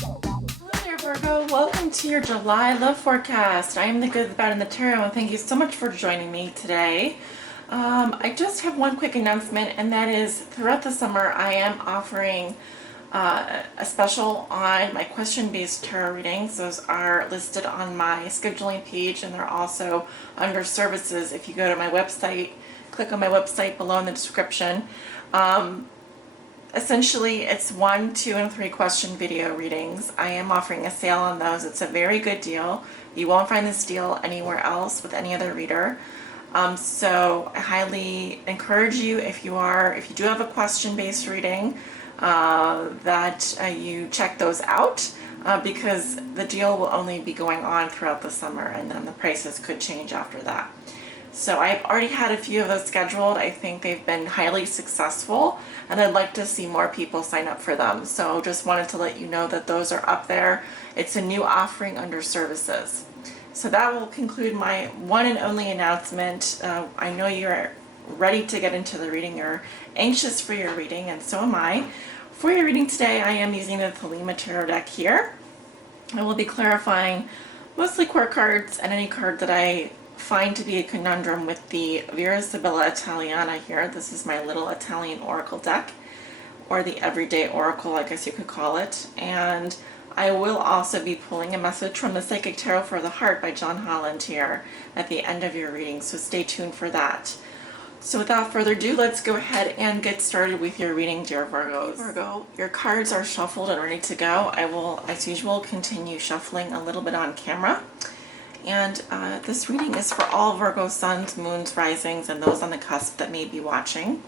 Hello there, Virgo. Welcome to your July love forecast. I am the good, the bad, and the tarot, and thank you so much for joining me today. I just have one quick announcement, and that is throughout the summer I am offering a special on my question-based tarot readings. Those are listed on my scheduling page, and they're also under services. If you go to my website, click on my website below in the description. Essentially, it's 1, 2, and 3 question video readings. I am offering a sale on those. It's a very good deal. You won't find this deal anywhere else with any other reader. So I highly encourage you, if you do have a question-based reading, that you check those out because the deal will only be going on throughout the summer, and then the prices could change after that. So I've already had a few of those scheduled. I think they've been highly successful, and I'd like to see more people sign up for them. So just wanted to let you know that those are up there. It's a new offering under services. So that will conclude my one and only announcement. I know you're ready to get into the reading. You're anxious for your reading, and so am I. For your reading today, I am using the Thelema Tarot deck here. I will be clarifying mostly court cards and any card that I find to be a conundrum with the Vera Sibilla Italiana here. This is my little Italian oracle deck, or the everyday oracle, I guess you could call it. And I will also be pulling a message from the Psychic Tarot for the Heart by John Holland here at the end of your reading, so stay tuned for that. So without further ado, let's go ahead and get started with your reading, dear Virgos. Virgo, your cards are shuffled and ready to go. I will, as usual, continue shuffling a little bit on camera. And this reading is for all Virgo suns, moons, risings, and those on the cusp that may be watching.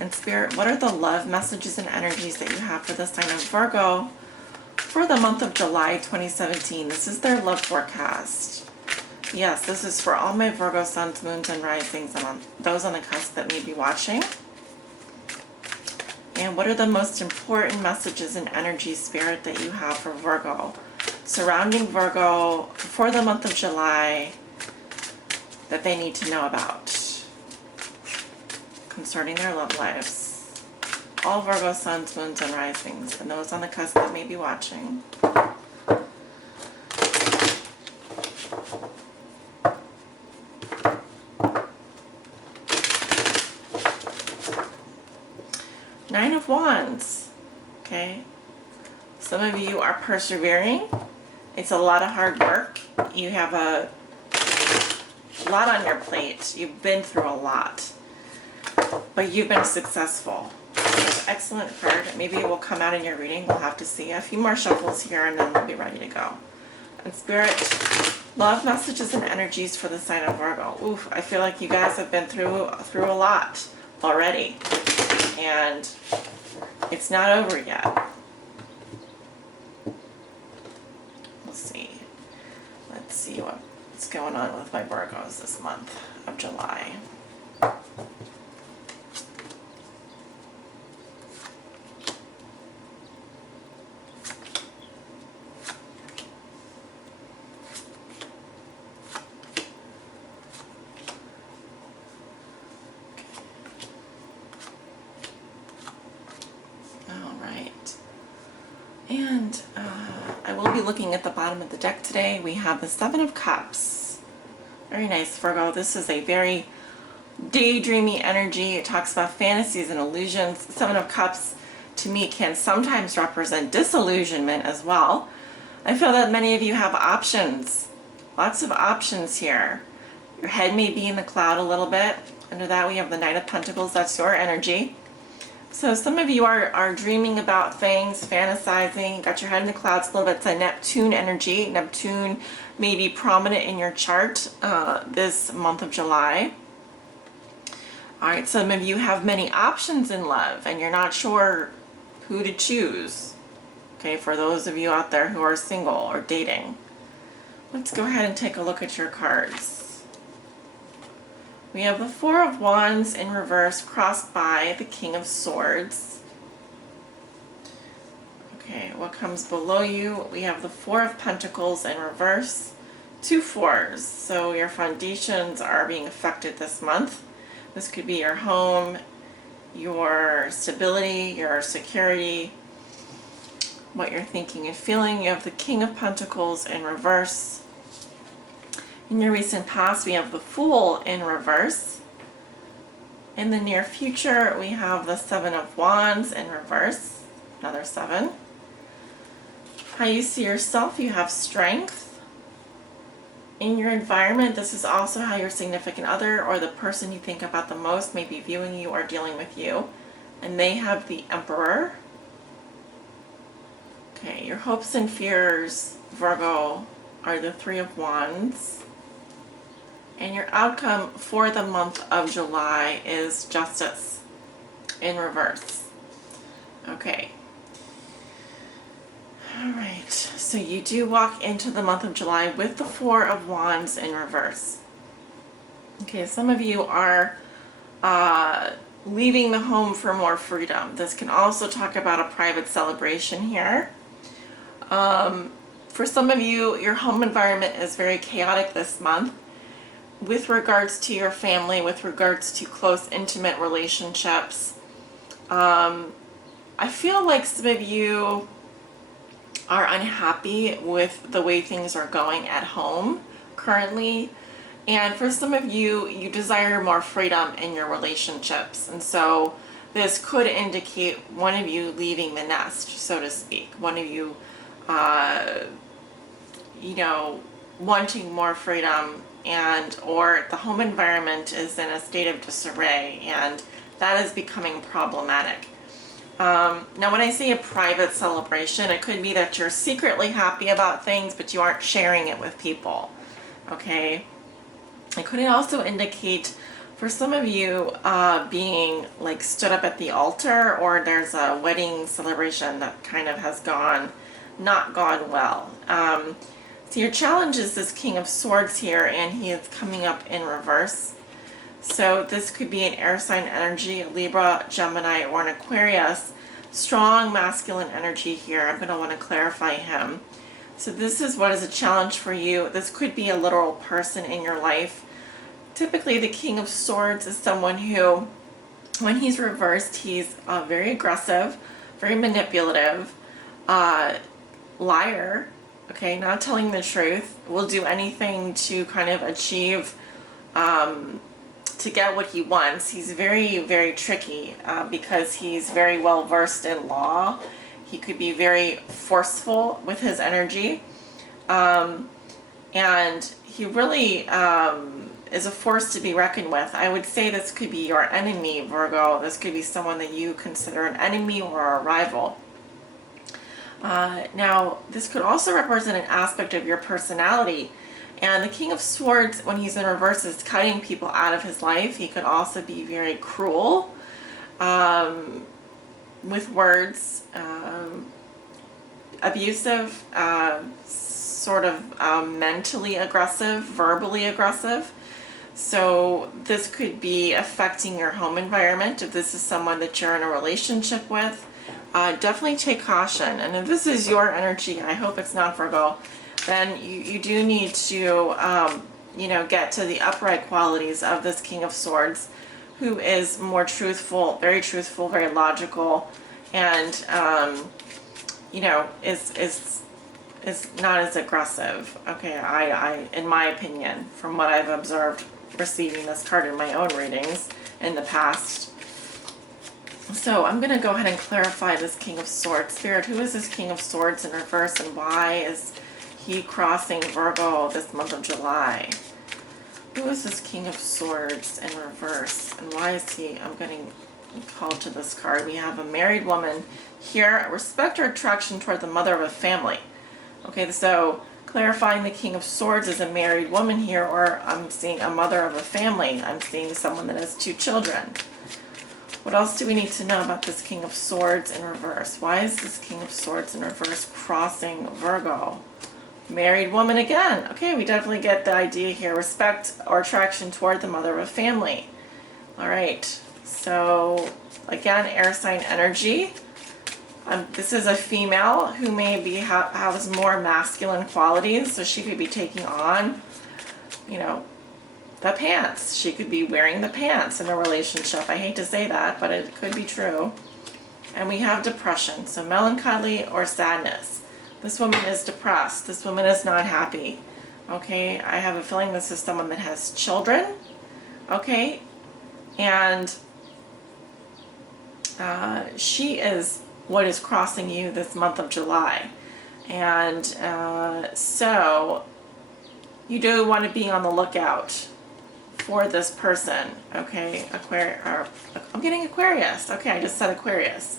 And Spirit, what are the love messages and energies that you have for the sign of Virgo for the month of July 2017? This is their love forecast. Yes, this is for all my Virgo suns, moons, and risings, and those on the cusp that may be watching. And what are the most important messages and energies, Spirit, that you have for Virgo surrounding Virgo for the month of July that they need to know about concerning their love lives? All Virgo suns, moons, and risings, and those on the cusp that may be watching. Nine of Wands. Okay. Some of you are persevering. It's a lot of hard work. You have a lot on your plate. You've been through a lot, but you've been successful. Excellent card. Maybe it will come out in your reading. We'll have to see. A few more shuffles here, and then we'll be ready to go. And Spirit, love messages and energies for the sign of Virgo. Oof, I feel like you guys have been through a lot already, and it's not over yet. Let's see what's going on with my Virgos this month of July. All right. And I will be looking at the bottom of the deck today. We have the Seven of Cups. Very nice, Virgo. This is a very daydreamy energy. It talks about fantasies and illusions. Seven of Cups, to me, can sometimes represent disillusionment as well. I feel that many of you have options. Lots of options here. Your head may be in the cloud a little bit. Under that, we have the Knight of Pentacles. That's your energy. So some of you are dreaming about things, fantasizing, got your head in the clouds a little bit. It's a Neptune energy. Neptune may be prominent in your chart this month of July. All right, some of you have many options in love, and you're not sure who to choose. Okay, for those of you out there who are single or dating. Let's go ahead and take a look at your cards. We have the Four of Wands in reverse, crossed by the King of Swords. Okay, what comes below you? We have the Four of Pentacles in reverse, 2 fours. So your foundations are being affected this month. This could be your home, your stability, your security, what you're thinking and feeling. You have the King of Pentacles in reverse. In your recent past, we have the Fool in reverse. In the near future, we have the Seven of Wands in reverse, another 7. How you see yourself, you have Strength. In your environment, this is also how your significant other or the person you think about the most may be viewing you or dealing with you. And they have the Emperor. Okay, your hopes and fears, Virgo, are the Three of Wands. And your outcome for the month of July is Justice in reverse. Okay. All right. So you do walk into the month of July with the Four of Wands in reverse. Okay, some of you are leaving the home for more freedom. This can also talk about a private celebration here. For some of you, your home environment is very chaotic this month. With regards to your family, with regards to close, intimate relationships, I feel like some of you are unhappy with the way things are going at home currently. And for some of you, you desire more freedom in your relationships. And so this could indicate one of you leaving the nest, so to speak. One of you, wanting more freedom, and or the home environment is in a state of disarray, and that is becoming problematic. Now when I say a private celebration, it could be that you're secretly happy about things but you aren't sharing it with people. Okay, it could also indicate for some of you being like stood up at the altar, or there's a wedding celebration that kind of has not gone well. So your challenge is this King of Swords here, and he is coming up in reverse. So this could be an air sign energy, a Libra, Gemini, or an Aquarius. Strong masculine energy here. I'm going to want to clarify him. So this is what is a challenge for you. This could be a literal person in your life. Typically, the King of Swords is someone who, when he's reversed, he's very aggressive, very manipulative, liar. Okay, not telling the truth, will do anything to kind of achieve, to get what he wants. He's very, very tricky because he's very well versed in law. He could be very forceful with his energy. And he really is a force to be reckoned with. I would say this could be your enemy, Virgo. This could be someone that you consider an enemy or a rival. Now, this could also represent an aspect of your personality. And the King of Swords, when he's in reverse, is cutting people out of his life. He could also be very cruel with words, abusive, sort of mentally aggressive, verbally aggressive. So this could be affecting your home environment if this is someone that you're in a relationship with. Definitely take caution. And if this is your energy, I hope it's not Virgo, then you do need to, get to the upright qualities of this King of Swords, who is more truthful, very logical, and, is not as aggressive. Okay, I, in my opinion, from what I've observed receiving this card in my own readings in the past. So I'm going to go ahead and clarify this King of Swords. Spirit, who is this King of Swords in reverse, and why is he crossing Virgo this month of July? Who is this King of Swords in reverse, and why is he, I'm getting called to this card. We have a married woman here, respect or attraction toward the mother of a family. Okay, so clarifying the King of Swords is a married woman here, or I'm seeing a mother of a family. I'm seeing someone that has 2 children. What else do we need to know about this King of Swords in reverse? Why is this King of Swords in reverse crossing Virgo? Married woman again. Okay, we definitely get the idea here. Respect or attraction toward the mother of a family. All right, so again, air sign energy. This is a female who maybe has more masculine qualities, so she could be taking on, the pants. She could be wearing the pants in a relationship. I hate to say that, but it could be true. And we have depression, so melancholy or sadness. This woman is depressed. This woman is not happy. Okay, I have a feeling this is someone that has children. Okay, and she is what is crossing you this month of July. And so you do want to be on the lookout for this person. Okay, I'm getting Aquarius. Okay, I just said Aquarius.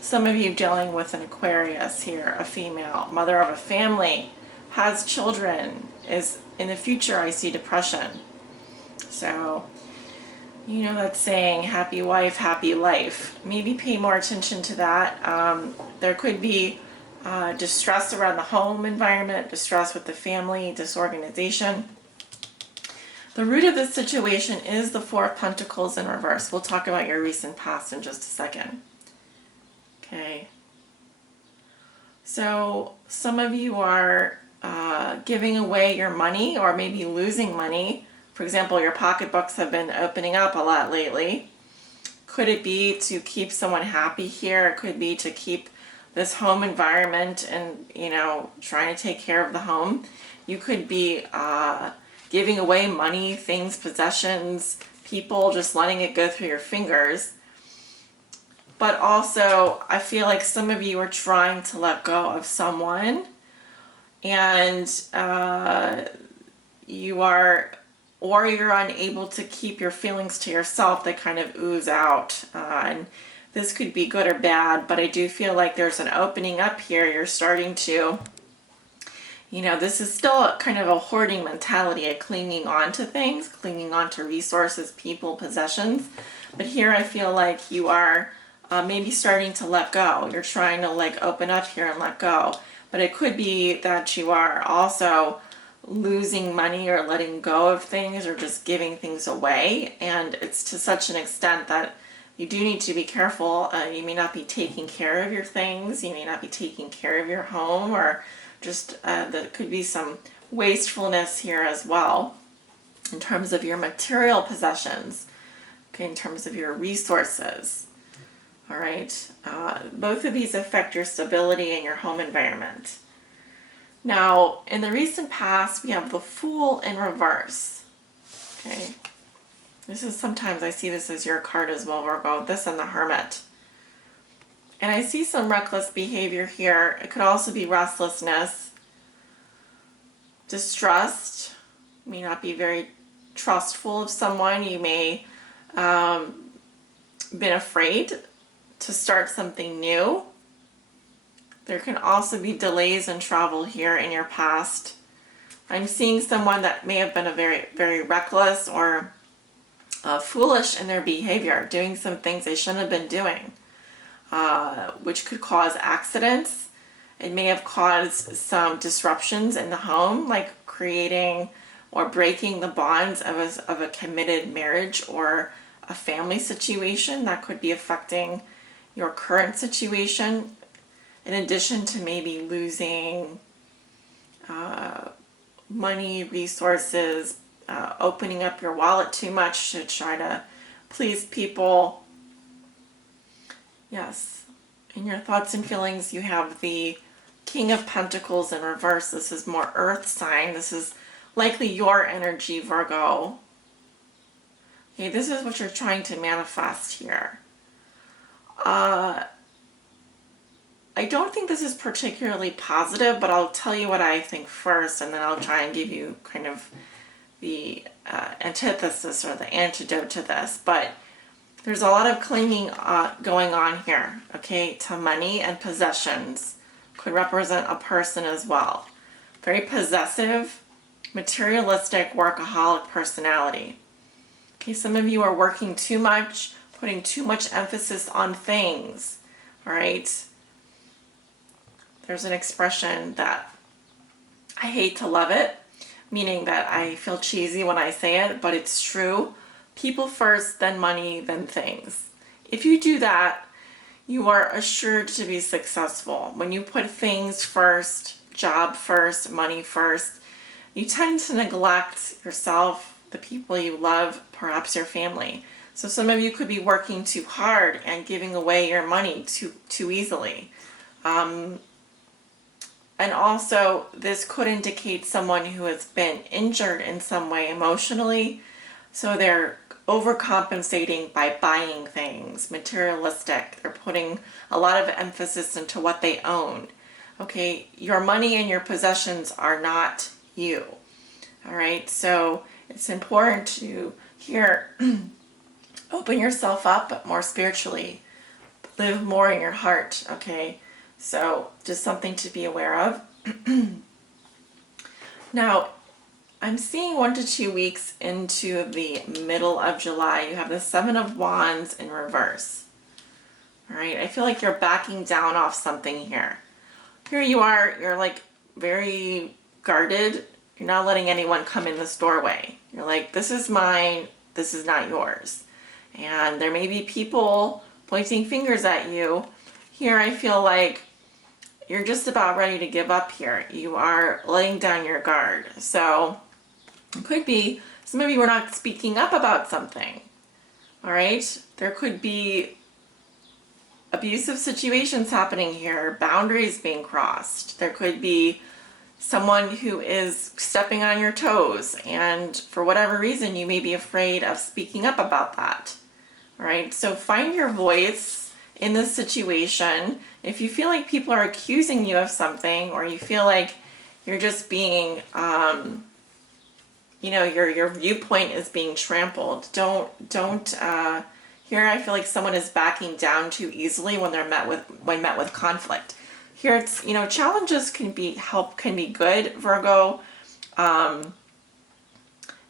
Some of you dealing with an Aquarius here, a female, mother of a family, has children, is in the future. I see depression. So, you know that saying, happy wife, happy life. Maybe pay more attention to that. There could be distress around the home environment, distress with the family, disorganization. The root of this situation is the Four of Pentacles in reverse. We'll talk about your recent past in just a second. Okay. So some of you are giving away your money or maybe losing money. For example, your pocketbooks have been opening up a lot lately. Could it be to keep someone happy here? It could be to keep this home environment and, you know, trying to take care of the home. You could be giving away money, things, possessions, people, just letting it go through your fingers. But also, I feel like some of you are trying to let go of someone, and you're unable to keep your feelings to yourself. They kind of ooze out. And this could be good or bad, but I do feel like there's an opening up here. You're starting to, you know, this is still kind of a hoarding mentality, a clinging on to things, clinging on to resources, people, possessions. But here I feel like you are maybe starting to let go. You're trying to like open up here and let go. But it could be that you are also losing money or letting go of things or just giving things away. And it's to such an extent that you do need to be careful. You may not be taking care of your things. You may not be taking care of your home, or just there could be some wastefulness here as well in terms of your material possessions, okay, in terms of your resources. All right, both of these affect your stability and your home environment. Now, in the recent past, we have the Fool in reverse. Okay, this is sometimes I see this as your card as well, Virgo. This and the Hermit. And I see some reckless behavior here. It could also be restlessness, distrust. You may not be very trustful of someone. You may been afraid to start something new. There can also be delays in travel here in your past. I'm seeing someone that may have been a very, very reckless or foolish in their behavior, doing some things they shouldn't have been doing, which could cause accidents. It may have caused some disruptions in the home, like creating or breaking the bonds of a committed marriage or a family situation that could be affecting your current situation, in addition to maybe losing money, resources, opening up your wallet too much to try to please people. Yes, in your thoughts and feelings, you have the King of Pentacles in reverse. This is more earth sign. This is likely your energy, Virgo. Okay, this is what you're trying to manifest here. I don't think this is particularly positive, but I'll tell you what I think first, and then I'll try and give you kind of the antithesis or the antidote to this. But there's a lot of clinging going on here, okay, to money and possessions. Could represent a person as well. Very possessive, materialistic, workaholic personality. Okay, some of you are working too much, putting too much emphasis on things, all right? There's an expression that I hate to love it, meaning that I feel cheesy when I say it, but it's true. People first, then money, then things. If you do that, you are assured to be successful. When you put things first, job first, money first, you tend to neglect yourself, the people you love, perhaps your family. So some of you could be working too hard and giving away your money too easily. And also, this could indicate someone who has been injured in some way emotionally. So they're overcompensating by buying things, materialistic. They're putting a lot of emphasis into what they own. Okay, your money and your possessions are not you. All right, so it's important to here open yourself up more spiritually, live more in your heart. Okay, so just something to be aware of. Now, I'm seeing 1 to 2 weeks into the middle of July. You have the Seven of Wands in reverse. All right, I feel like you're backing down off something here. Here you are, you're like very guarded. You're not letting anyone come in this doorway. You're like, this is mine, this is not yours. And there may be people pointing fingers at you. Here I feel like you're just about ready to give up here. You are laying down your guard. So it could be some of you are not speaking up about something. All right? There could be abusive situations happening here, boundaries being crossed. There could be someone who is stepping on your toes, and for whatever reason, you may be afraid of speaking up about that. All right? So find your voice in this situation. If you feel like people are accusing you of something, or you feel like you're just being, your viewpoint is being trampled, don't. Here I feel like someone is backing down too easily when met with conflict. Here it's, challenges can be good, Virgo. And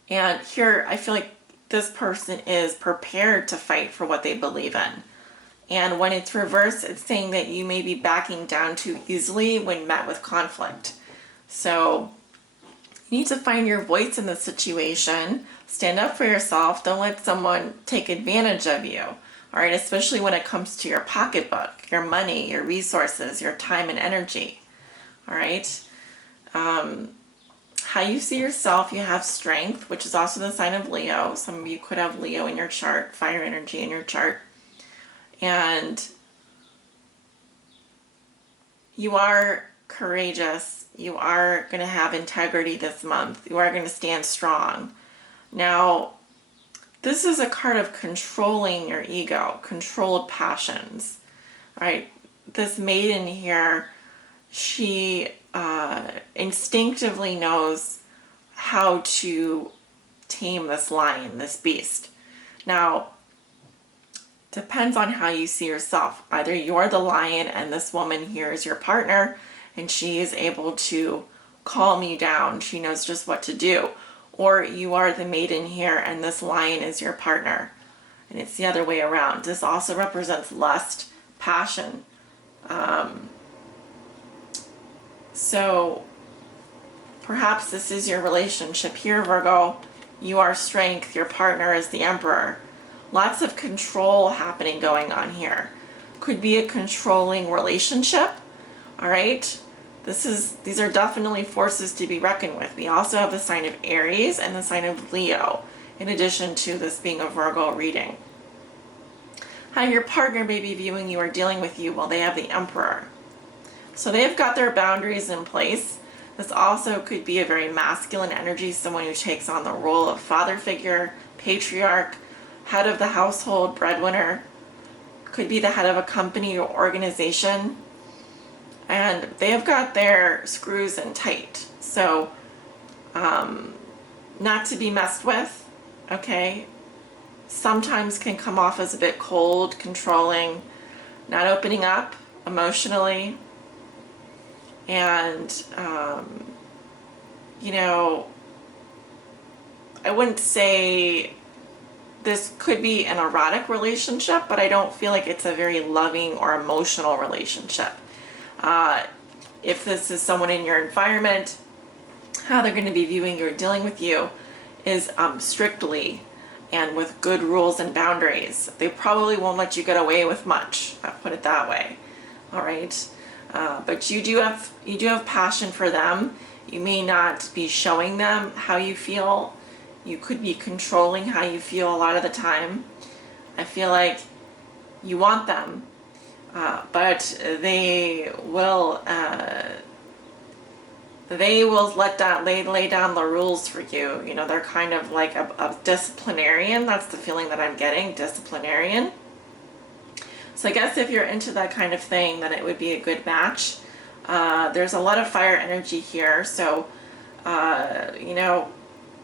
here I feel like this person is prepared to fight for what they believe in. And when it's reversed, it's saying that you may be backing down too easily when met with conflict. So you need to find your voice in the situation. Stand up for yourself. Don't let someone take advantage of you. All right, especially when it comes to your pocketbook, your money, your resources, your time and energy. All right. How you see yourself, you have strength, which is also the sign of Leo. Some of you could have Leo in your chart, fire energy in your chart. And you are courageous. You are going to have integrity this month. You are going to stand strong. Now, this is a card of controlling your ego, controlled passions, right? This maiden here, she instinctively knows how to tame this lion, this beast. Now, depends on how you see yourself. Either you're the lion and this woman here is your partner and she is able to calm you down. She knows just what to do. Or you are the maiden here and this lion is your partner. And it's the other way around. This also represents lust, passion. So perhaps this is your relationship here, Virgo. You are strength. Your partner is the emperor. Lots of control happening going on here. Could be a controlling relationship. All right. These are definitely forces to be reckoned with. We also have the sign of Aries and the sign of Leo, in addition to this being a Virgo reading. How your partner may be viewing you or dealing with you while they have the Emperor. So they've got their boundaries in place. This also could be a very masculine energy, someone who takes on the role of father figure, patriarch, head of the household, breadwinner. Could be the head of a company or organization. And they've got their screws in tight. So, not to be messed with, okay? Sometimes can come off as a bit cold, controlling, not opening up emotionally. And, I wouldn't say this could be an erotic relationship, but I don't feel like it's a very loving or emotional relationship. If this is someone in your environment, how they're going to be viewing you or dealing with you is strictly and with good rules and boundaries. They probably won't let you get away with much. I'll put it that way. All right. But you do have passion for them. You may not be showing them how you feel. You could be controlling how you feel a lot of the time. I feel like you want them, but they will lay down the rules for you. You know, they're kind of like a disciplinarian. That's the feeling that I'm getting, disciplinarian. So I guess if you're into that kind of thing, then it would be a good match. There's a lot of fire energy here. So, you know,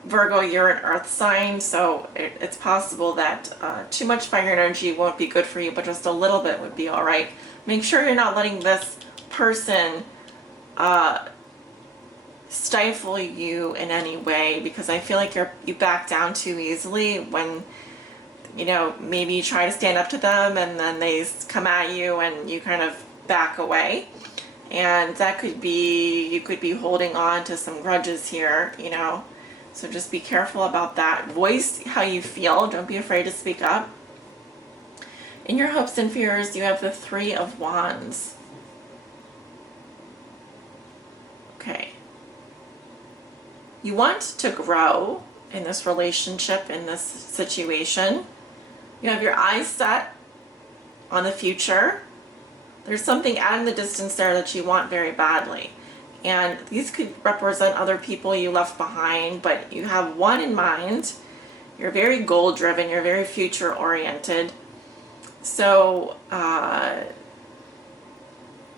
Virgo, you're an earth sign, so it's possible that too much fire energy won't be good for you, but just a little bit would be all right. Make sure you're not letting this person stifle you in any way, because I feel like you back down too easily when, you know, maybe you try to stand up to them and then they come at you and you kind of back away. And that could be, you could be holding on to some grudges here, you know. So just be careful about that. Voice how you feel. Don't be afraid to speak up. In your hopes and fears, you have the Three of Wands. Okay. You want to grow in this relationship, in this situation. You have your eyes set on the future. There's something out in the distance there that you want very badly. And these could represent other people you left behind, but you have one in mind. You're very goal driven, you're very future oriented. So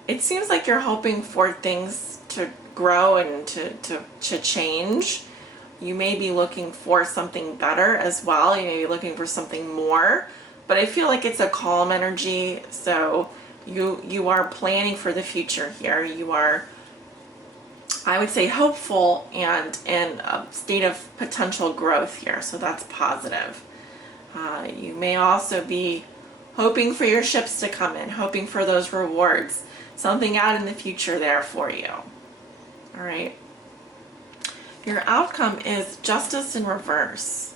it seems like you're hoping for things to grow and to change. You may be looking for something better as well. You may be looking for something more, but I feel like it's a calm energy. So you are planning for the future here. You are, I would say, hopeful and in a state of potential growth here. So that's positive. You may also be hoping for your ships to come in, hoping for those rewards, something out in the future there for you. All right. Your outcome is Justice in reverse.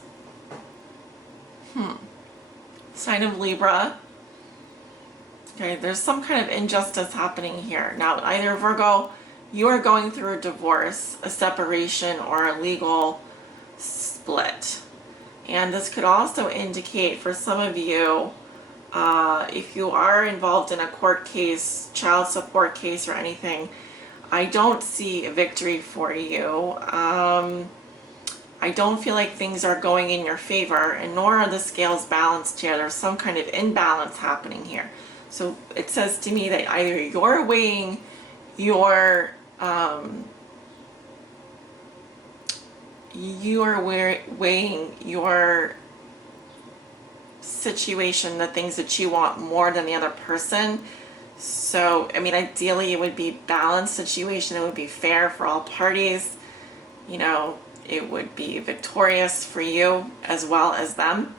Sign of Libra. Okay, there's some kind of injustice happening here. Now, either Virgo, you are going through a divorce, a separation, or a legal split. And this could also indicate for some of you, if you are involved in a court case, child support case, or anything, I don't see a victory for you. I don't feel like things are going in your favor, and nor are the scales balanced here. There's some kind of imbalance happening here. So it says to me that either you're weighing your weighing your situation, the things that you want more than the other person. So, I mean, ideally it would be balanced situation. It would be fair for all parties. You know, it would be victorious for you as well as them.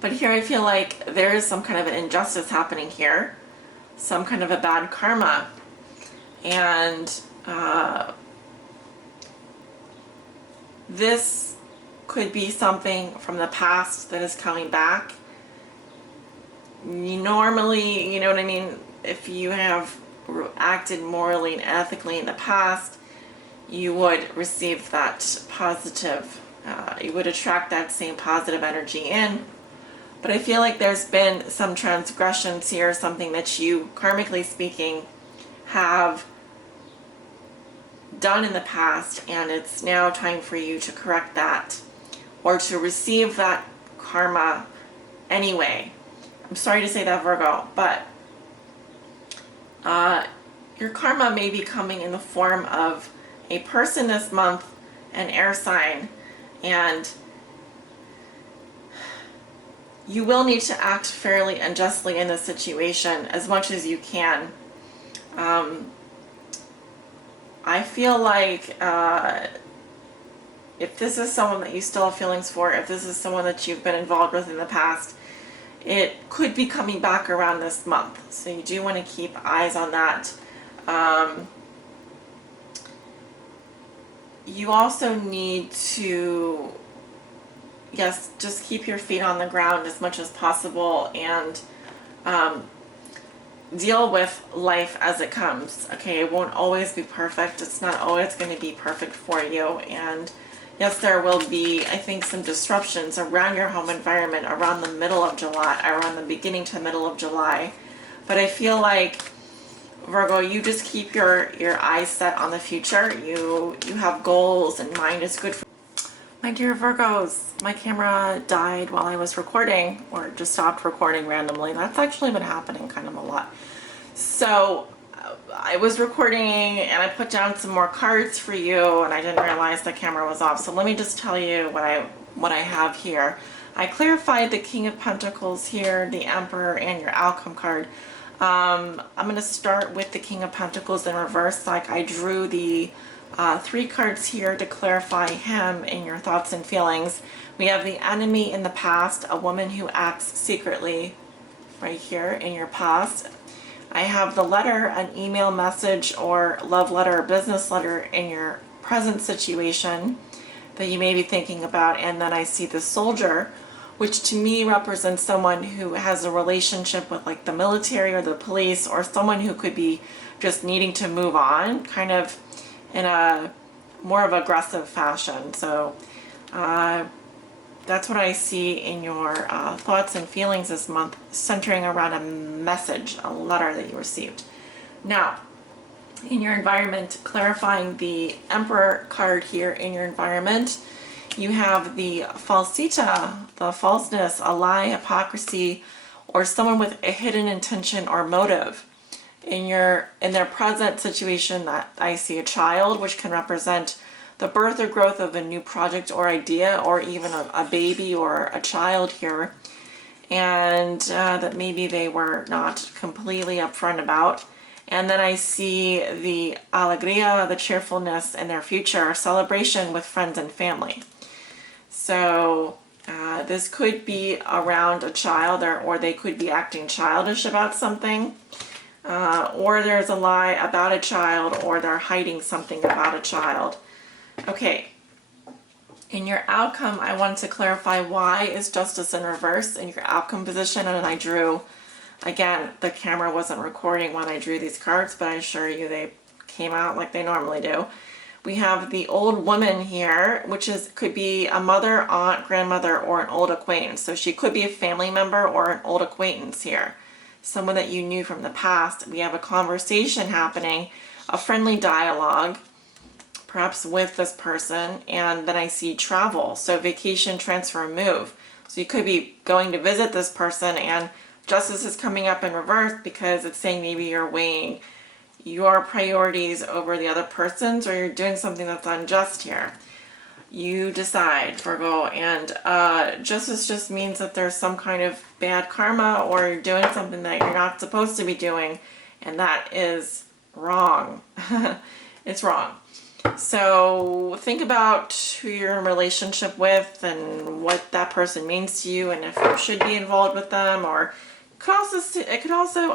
But here I feel like there is some kind of an injustice happening here. Some kind of a bad karma. And this could be something from the past that is coming back. Normally, you know what I mean, if you have acted morally and ethically in the past, you would receive that positive, you would attract that same positive energy in. But I feel like there's been some transgressions here, something that you, karmically speaking, have done in the past, and it's now time for you to correct that or to receive that karma anyway. I'm sorry to say that, Virgo, but your karma may be coming in the form of a person this month, an air sign, and you will need to act fairly and justly in this situation as much as you can. I feel like if this is someone that you still have feelings for, if this is someone that you've been involved with in the past, it could be coming back around this month. So you do want to keep eyes on that. You also need to, yes, just keep your feet on the ground as much as possible and deal with life as it comes. Okay, it won't always be perfect. It's not always going to be perfect for you. And Yes, there will be, I think, some disruptions around your home environment around the middle of July, around the beginning to middle of July. But I feel like, Virgo, you just keep your eyes set on the future. You have goals, and mind is good for my dear Virgos. My camera died while I was recording, or just stopped recording randomly. That's actually been happening kind of a lot. So I was recording and I put down some more cards for you, and I didn't realize the camera was off. So let me just tell you what I have here. I clarified the King of Pentacles here, the Emperor, and your Outcome card. I'm going to start with the King of Pentacles in reverse, like I drew the 3 cards here to clarify him in your thoughts and feelings. We have the Enemy in the past, a woman who acts secretly right here in your past. I have the letter, an email message or love letter or business letter in your present situation that you may be thinking about. And then I see the Soldier, which to me represents someone who has a relationship with like the military or the police, or someone who could be just needing to move on kind of in a more of aggressive fashion. So that's what I see in your thoughts and feelings this month, centering around a message, a letter that you received. Now, in your environment, clarifying the Emperor card here in your environment, you have the falsita, the falseness, a lie, hypocrisy, or someone with a hidden intention or motive. In their present situation, that I see a child, which can represent the birth or growth of a new project or idea, or even a baby or a child here, and that maybe they were not completely upfront about. And then I see the alegría, the cheerfulness in their future, celebration with friends and family. So this could be around a child, or they could be acting childish about something, or there's a lie about a child, or they're hiding something about a child. Okay, in your outcome, I wanted to clarify why is justice in reverse in your outcome position, and I drew, again, the camera wasn't recording when I drew these cards, but I assure you they came out like they normally do. We have the old woman here, which could be a mother, aunt, grandmother, or an old acquaintance. So she could be a family member or an old acquaintance here, someone that you knew from the past. We have a conversation happening, a friendly dialogue, perhaps with this person, and then I see travel, so vacation, transfer, move. So you could be going to visit this person, and justice is coming up in reverse because it's saying maybe you're weighing your priorities over the other person's, or you're doing something that's unjust here. You decide, Virgo, and justice just means that there's some kind of bad karma, or you're doing something that you're not supposed to be doing, and that is wrong. It's wrong. So think about who you're in relationship with and what that person means to you, and if you should be involved with them. Or it could also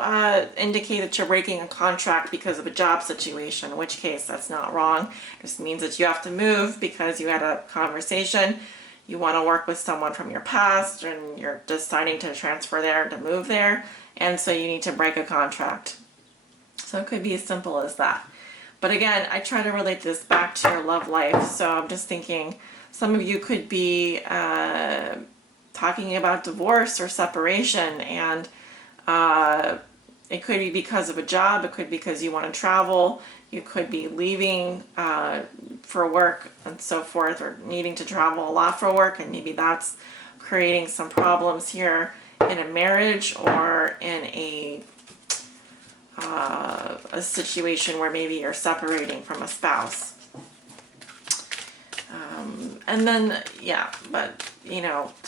indicate that you're breaking a contract because of a job situation, in which case that's not wrong. It just means that you have to move because you had a conversation. You want to work with someone from your past, and you're deciding to transfer there, to move there, and so you need to break a contract. So it could be as simple as that. But again, I try to relate this back to your love life. So I'm just thinking some of you could be talking about divorce or separation, and it could be because of a job. It could be because you want to travel. You could be leaving for work and so forth, or needing to travel a lot for work, and maybe that's creating some problems here in a marriage, or in a situation where maybe you're separating from a spouse. And then, yeah, but,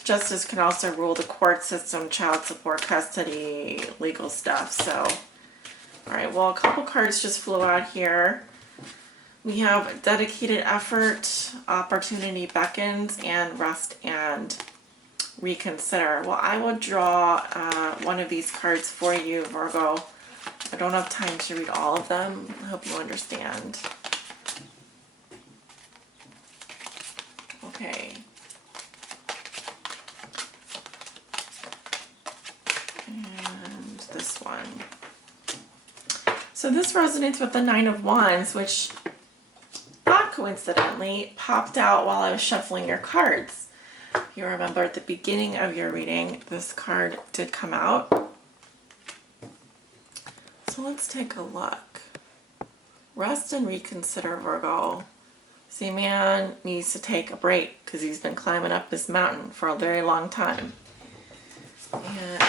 justice can also rule the court system, child support, custody, legal stuff. So, all right, well, a couple cards just flew out here. We have dedicated effort, opportunity beckons, and rest and reconsider. Well, I will draw one of these cards for you, Virgo. I don't have time to read all of them. I hope you understand. Okay. And this one. So this resonates with the Nine of Wands, which not coincidentally popped out while I was shuffling your cards. You remember at the beginning of your reading, this card did come out. So let's take a look. Rest and reconsider, Virgo. See, man needs to take a break because he's been climbing up this mountain for a very long time. And,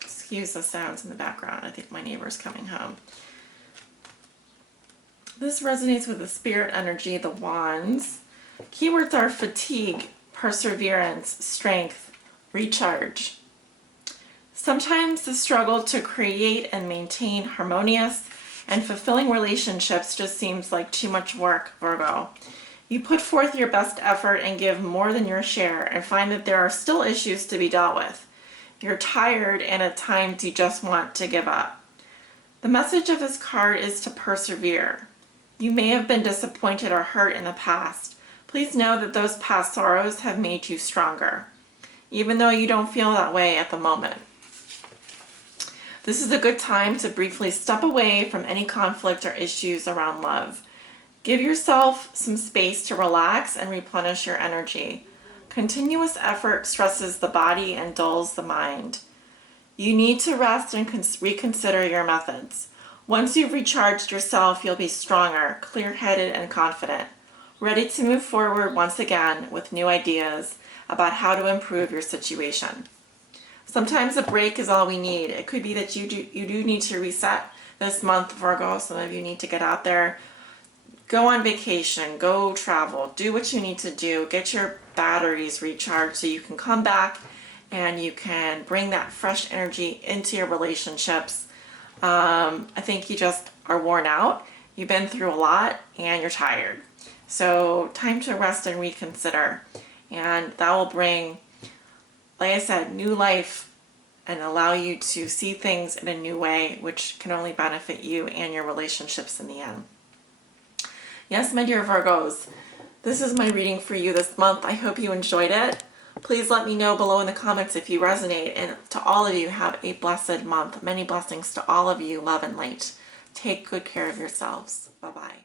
excuse the sounds in the background. I think my neighbor's coming home. This resonates with the spirit energy, the wands. Keywords are fatigue, perseverance, strength, recharge. Sometimes the struggle to create and maintain harmonious and fulfilling relationships just seems like too much work, Virgo. You put forth your best effort and give more than your share and find that there are still issues to be dealt with. You're tired and at times you just want to give up. The message of this card is to persevere. You may have been disappointed or hurt in the past. Please know that those past sorrows have made you stronger, even though you don't feel that way at the moment. This is a good time to briefly step away from any conflict or issues around love. Give yourself some space to relax and replenish your energy. Continuous effort stresses the body and dulls the mind. You need to rest and reconsider your methods. Once you've recharged yourself, you'll be stronger, clear-headed, and confident, ready to move forward once again with new ideas about how to improve your situation. Sometimes a break is all we need. It could be that you do need to reset this month, Virgo. Some of you need to get out there, go on vacation, go travel, do what you need to do, get your batteries recharged so you can come back and you can bring that fresh energy into your relationships. I think you just are worn out. You've been through a lot and you're tired. So time to rest and reconsider. And that will bring, like I said, new life and allow you to see things in a new way, which can only benefit you and your relationships in the end. Yes, my dear Virgos, this is my reading for you this month. I hope you enjoyed it. Please let me know below in the comments if you resonate. And to all of you, have a blessed month. Many blessings to all of you, love and light. Take good care of yourselves. Bye-bye.